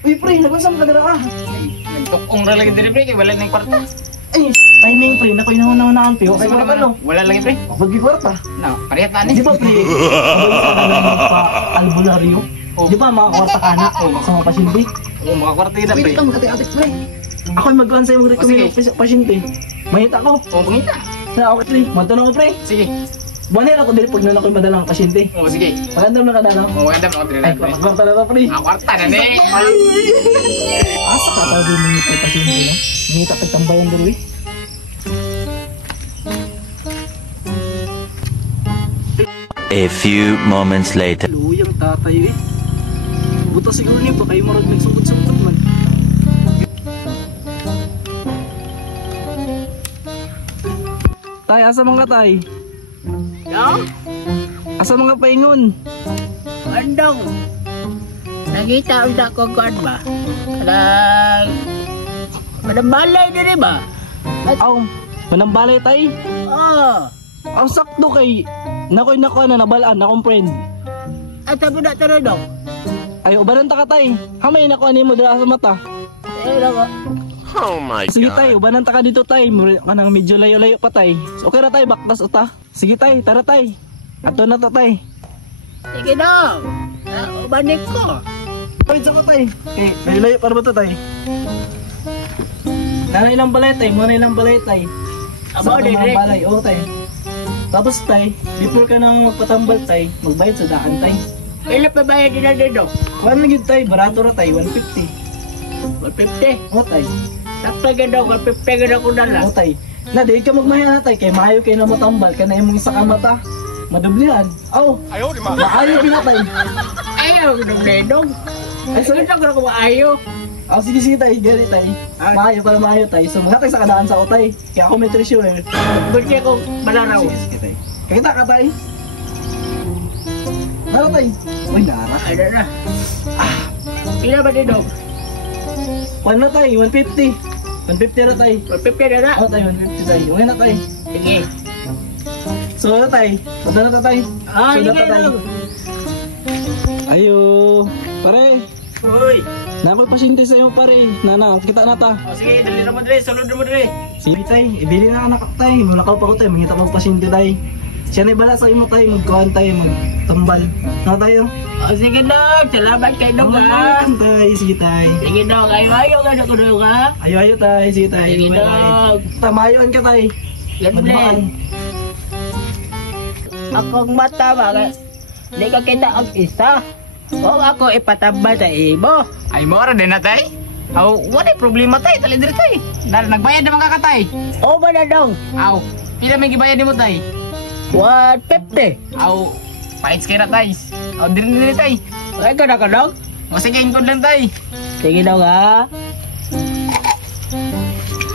Uy, pre, nagwasam ka dira ah. Nagtukong ra lagi diri pre kay wala ning kwarta. Ay, timing pre, nakoy na ang tiyo. Ay, wala no. Wala lagi pre. Pag kwarta. No, parehas ta ni. Di ba pre? Albularyo. Di ba mga kwarta ka na sa mga pasyente? Oo, mga kwarta ida pre. Wait ka magkati-atik pre. Ako'y mag-uwan sa'yo mag-recommend ng pasyente. Mahita ko. Oo, pangita. Na okay pre, magtanong ko pre. Sige. Buwanin ako dili pag na ako'y madalang pasyente. Oo, sige. Magandang nakadala. Oo, maganda mo diri Ay, pre. kwarta na to pre. Ang kwarta na ni. Asa ka tawag din ng pasyente no? Mahita pagtambayan dali. A few moments later. Luyang tatay eh. Buta siguro niyo pa kayo marag nagsugod-sugod man. Tay, asa mga tay? No? Asa mga paingon? Andong. Nakita ulit ko kuan ba? Kadang balay din ba? Aw, manambalay tay? Oh. Aw, sakto kay nakoy na nabalaan akong friend. At sabi na tanong dong. Ay, ubanan ta ka tay. Hamay nakuha ni mo dala sa mata. Eh, ako. Oh my Sige tay, ubanan ta ka dito tay. Kanang medyo layo-layo pa tay. So, okay ra tay, baktas uta. Sige tay, tara tay. Ato na ta tay. Sige dong. Ubanik ko. Wait, saka tay. Eh, layo para ba to tay? Nanay lang balay tay, muna ilang balay tay. Abo, Sa dire. mga balay, oo tay. Tapos tay, before ka nang magpatambal tay, magbayad sa daan tay. Ilan pa bayad din na din dong? Kuhan na yun tay, barato ra tay, 150. 150. Oo tay, Tapos ka daw, 150 ka daw ko dala. oo tay. Na, di ka magmahal na tay, kaya maayo kayo na matambal, ka na yung isa ka mata. Madublihan. Aw, maayo pinatay. Ayaw, dong. Ay, sorry. Sige ko maayo. Aw, sige tay, gani tay. Maayo para maayo tay. So, mga tay sa kadaan sa otay. Kaya ako may treasure. Bunti ko malaraw. Sige tay. Kita ka tay. Nara tay. Uy, nara. Ano na? Pila ba din dong? Kuhan na tay, 150. 150 na tay. 150 na na. Oo tay, 150 tay. Uwi na tay. Sige. So, na tay. Punta na ta tay. So, Sige na ta tay. dong. Ayo. Pare. Uy. Nakoy pasyente sa iyo pare. Nana, kita na ta. O sige, dali na mo dali. Sunod na mo dali. Sige tay, ibili na anak tay. Mulakaw pa ko tay, mangita mo pasyente tay. Siya na bala sa imo tay, magkuhan tay, magtambal. Na tayo. O sige dong. Salamat kay dong ha. Tay, sige tay. Sige dong. Ayaw ka na ko dong ha. Ayo tay, sige tay. Sige Bye, bye. dong. Tamayon ka tay. Lemlen. Akong mata ba? Hindi ka kita ang isa. Kung ako ipatamba sa imo. Ay mo ra din na tay. Aw, wala problema tay, tali diri tay. Dahil nagbayad naman ka tay. O ba na dong? Aw, pila may gibayad nimo tay? 150. Aw, paits kay ra tay. Aw, diri tay. Ay ka na ka dong? O sige, ingkod lang tay. Sige dong ha.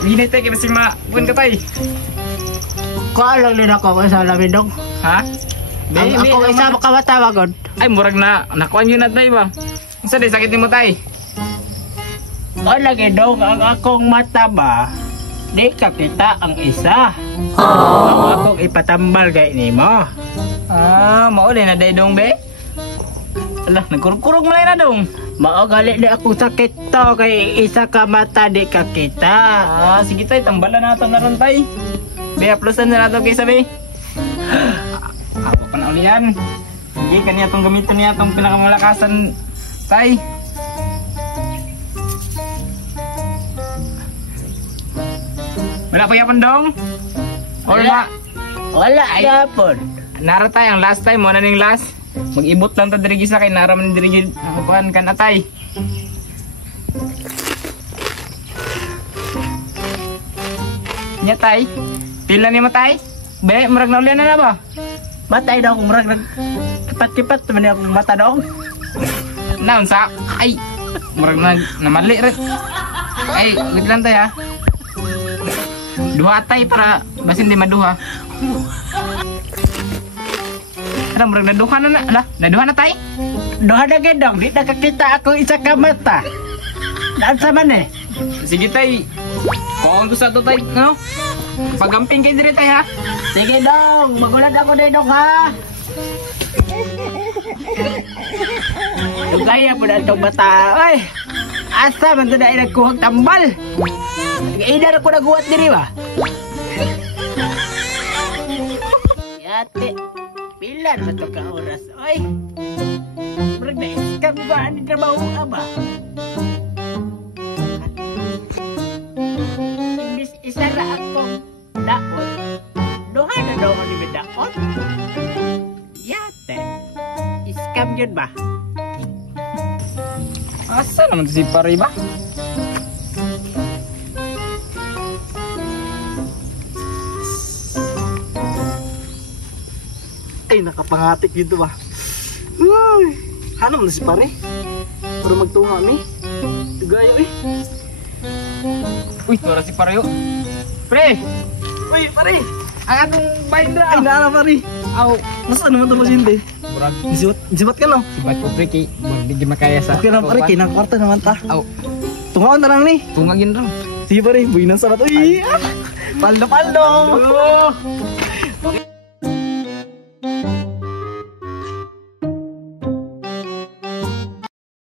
Hinay tay kay si ma, kun ka tay. Kaalang din ako kung sa lamin dong. Ha? Ang ako isa makawatawagon. Ay, murag na nakuan yun na tay ba? Unsa di sakit nimo tay? O lagi dong, ang akong mata ba? Di ka kita ang isa. Ang akong ipatambal kay nimo. Ah, mauli na day dong be. Alah, nagkurog-kurog malay na dong. Mao gali di ako sakit to kay isa ka mata di ka kita. Ah, sige tay, tambalan nato na ron tay. Be, plusan na nato kay sabi. Ako pa na ulihan. Hindi, kaniya itong gamitin niya itong pinakamalakasan tay. Wala pa yapon dong? O na, Wala yapon. nara tay, ang last time, mo na ning last. Mag-ibot lang ta diri gisa kay nara man diri kuan kan atay. Nya tay. Pila ni mo tay? Be, murag na ulian na ba? Matay daw akong murag kipat-kipat man akong mata daw. Naon sa? Ay. Murag na namali rin. Ay, wait lang tay ha. Duha tay para basin di maduha. Ano, murag na duha na. Ala, naduha na tay? Duha na gedong, di nakakita ako isa ka mata. Daan sa man eh. Sige tay. Kung gusto to tay, no? Pagamping kay diri tay ha. Sige dong, magulat ako din dong ha. Dugaya po na itong bata. Ay, Asa man to na nagkuhag tambal? Ina ko naguwat diri ba? Yate, pilan man to ka oras, oy. Murag na iskam ba ni trabaho ka ba? Imbis isa ra akong daot. Duha na daw ako ni daot. Yate, iskam yun ba? Asa naman si pare ba? Ay, nakapangatik dito ba? Uy, hanam na si pare. Pero magtunga mi. Tugayo eh. Uy, tora si pare yo. Pre, Uy, pare. ang atong baindra. Ay, naala pare. Aw, masa naman ito masindi? Murag Isibat ka no? sibat ko pre kay hindi makaya sa. Okay na pare, kinakwarta naman ta. Aw, Tungaon na lang ni. tungagin raw. Sige pare, buinan sa rato. Uy, paldo paldo.